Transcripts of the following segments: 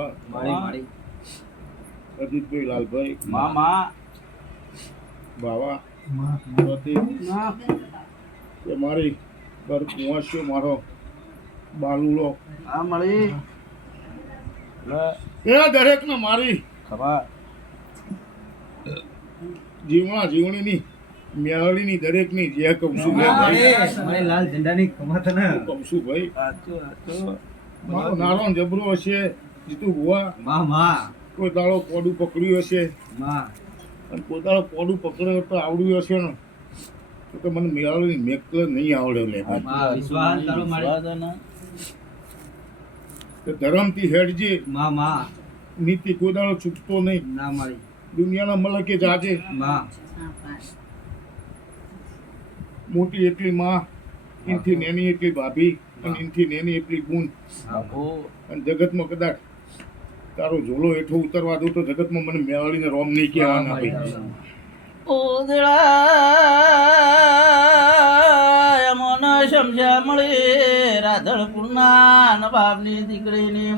બાવા મારી અજીતભાઈ લાલભાઈ મામા બાવા માં કે મારી ઘર કુંવાસ્યો મારો બાલુડો આ મળી એ દરેકને મારી ખબર જીવણા જીવણીની મેળવીની દરેકની જે કહું છું મારી લાલ ઝંડાની કમાત ને કહું છું ભાઈ સાચું મારો નાનો જબરો હશે જીતુ ભુવા માં કોઈ દાડો પોડું પકડ્યું હશે માં અને કોઈ દાડો પોડું પકડ્યું તો આવડ્યું હશે ને તો મને મેળવીની મેકલ નહીં આવડે લે વિશ્વાસ તારો મારી તો ધર્મથી હેડજે માં નીતિ કોઈ દાડો છૂટતો નહીં ના મારી દુનિયાના મલકે જાજે માં મોટી એટલી માં ઇનથી નેની એટલી ભાભી અને ઇનથી નેની એટલી ગુણ બાપુ અને જગતમાં કદાચ તારો ઝોલો હેઠો ઉતરવા દઉં તો જગતમાં મને મેળવીને રોમ નહીં કહેવાના ભાઈ ઓદળા મન સમજ્યા મળે રાધણપુરના નવાબની દીકરીની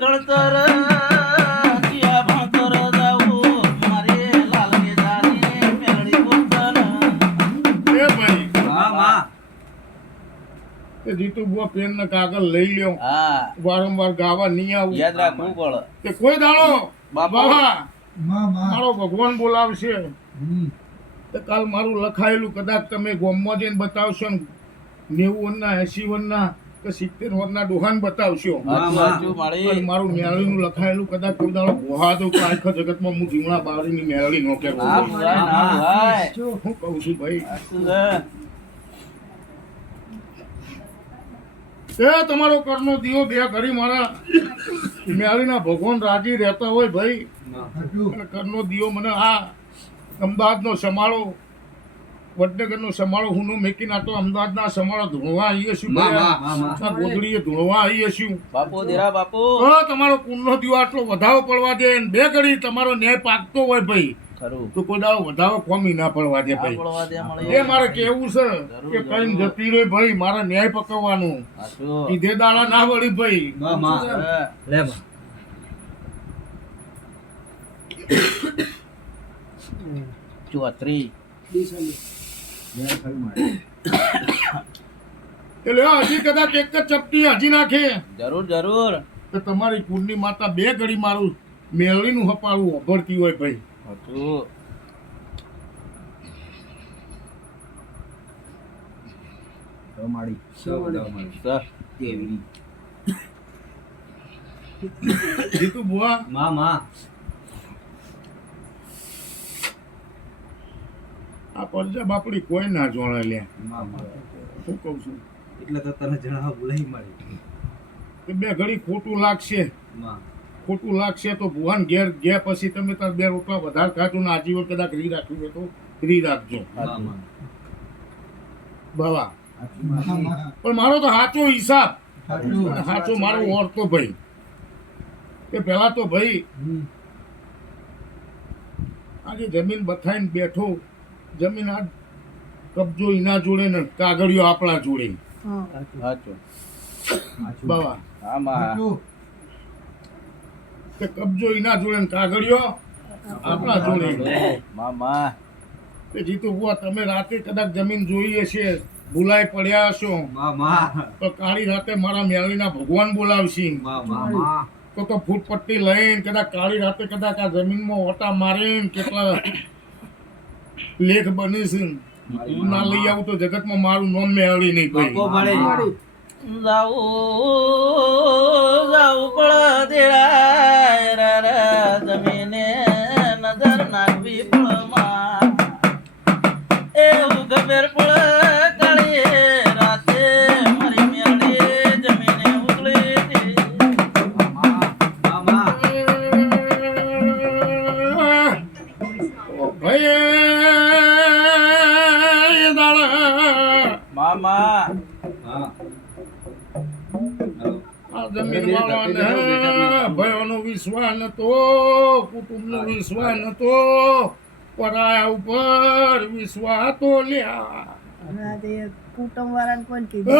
ગણતર જીતુ બુઆ પેન ને કાગળ લઈ લ્યો હા વારંવાર ગાવા નહીં આવું યાદ રાખવું પડે કે કોઈ દાડો બાબા માં મારો ભગવાન બોલાવશે તો કાલ મારું લખાયેલું કદાચ તમે ગોમમાં જઈને બતાવશો ને 90 વર્ષના 80 વર્ષના કે 70 વર્ષના ડોહાન બતાવશો સાચું મળી અને મારું મેળવીનું લખાયેલું કદાચ કોઈ દાડો ગોહા દઉં તો આખા જગતમાં હું જીવણા બાળીની મેળવી નો કે ના ભુવાય, ના ભુવાય. હું કહું છું ભાઈ સાચું છે. એ તમારો કરનો દીવો બે ઘડી મારા મેળીના ભગવાન રાજી રહેતા હોય ભાઈ અને કરનો દીવો મને આ અમદાવાદનો સમાળો વડનગરનો સમાળો હું મેકીને આ તો અમદાવાદના સમાળો ધૂણવા આવીએ છું ગોદડીએ ધૂણવા આવીએ છું બાપુ દેરા બાપુ તમારો કુંડનો દીવો આટલો વધાવો પડવા દે અને બે ઘડી તમારો ન્યાય પાકતો હોય ભાઈ ખરું તો કોઈ દાડો વધાવો કોમી ના પડવા દે આ ભાઈ પડવા દે મળી એ મારે કેવું છે કે કઈ જતી રહી ભાઈ મારે ન્યાય પકવવાનું સાચું કીધે દાડા ના વળી ભાઈ લે ચોત્રી એટલે હજી કદાચ એક જ ચપટી હજી નાખે જરૂર જરૂર તો તમારી કુળની માતા બે ઘડી મારું મેળવીનું હપાળું અભરતી હોય ભાઈ સાચું જીતુ બુઆ માં આ પરજા બાપડી કોઈ ના જોણે લે શું કહું છું એટલે તો તને જણાવવા બોલાઈ મારી કે બે ઘડી ખોટું લાગશે માં ખોટું લાગશે તો ભુવાન ઘેર ગયા પછી તમે તાર બે રોટલા વધારે ખાજો ને આજીવન કદાચ રી રાખ્યું હોય તો રી રાખજો બાવા પણ મારો તો સાચો હિસાબ સાચો મારો ઓળતો ભાઈ કે પેલા તો ભાઈ આજે જમીન બથાઈને બેઠો જમીન આ કબજો એના જોડે ને કાગળિયો આપણા જોડે સાચું બાવા આમાં કે કબજો એના જોડે ને કાગળિયો આપણા જોડે મામા કે જીતુ બુઆ તમે રાતે કદાચ જમીન જોઈ હશે ભૂલાઈ પડ્યા હશો તો કાળી રાતે મારા મેળવીના ભગવાન બોલાવશે તો ફૂટપટ્ટી લઈને કદાચ કાળી રાતે કદાચ આ જમીનમાં ઓટા મારીને કેટલા લેખ બનીશ ના લઈ આવું તો જગતમાં મારું નામ મેળવી નહીં કોઈ જાવું પડ દેરાય જમીને નજર નાખવી પડમાં એવું ગભેર પડ કાળી રાતે મારી મેળી જમીને ઉકળી ભાઈ મામા જમીન વાળાને ભયોનો વિશ્વાસ નતો કુટુંબનો વિશ્વાસ નતો પરાયા ઉપર વિશ્વાસ તો લ્યા કુટુંબ વાળાને કોણ આ! કીધું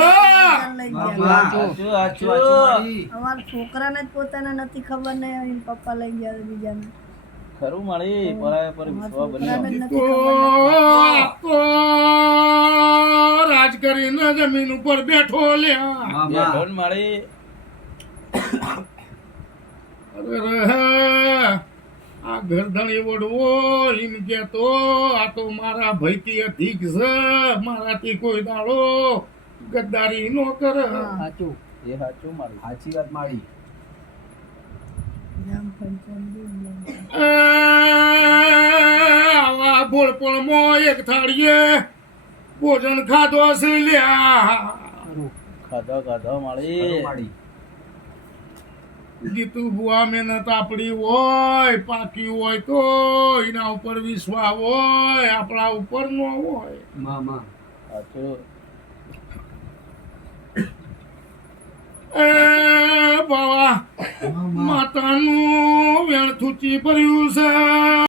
લઈ ગયા સાચું, સાચું. અમારા છોકરાને જ પોતાને નથી ખબર ને એના પપ્પા લઈ ગયા બીજાને ખરું મળી પરાયા પર વિશ્વાસ બન્યો. નથી તો રાજ કરીને જમીન ઉપર બેઠો લ્યા બેઠો ને મળી. અરે આ ગરદણી વડવો એમ કેતો આ તો મારા ભઈથી અધિક છે મારાથી કોઈ દાડો ગદ્દારી નો કરે એ સાચું મળી. સાચી વાત મારી ગ્રામ પંચાયત આવા ગોળપણમાં એક થાળીએ ભોજન ખાધો હશે લ્યા ખાધો ખરું મળી. મારી જીતું બુઆ મહેનત આપણી હોય પાકી હોય તો એના ઉપર વિશ્વાસ હોય આપણા ઉપર નો હોય માં સાચું. એ બાવા માતાનું વેણ થૂચી ભર્યું છે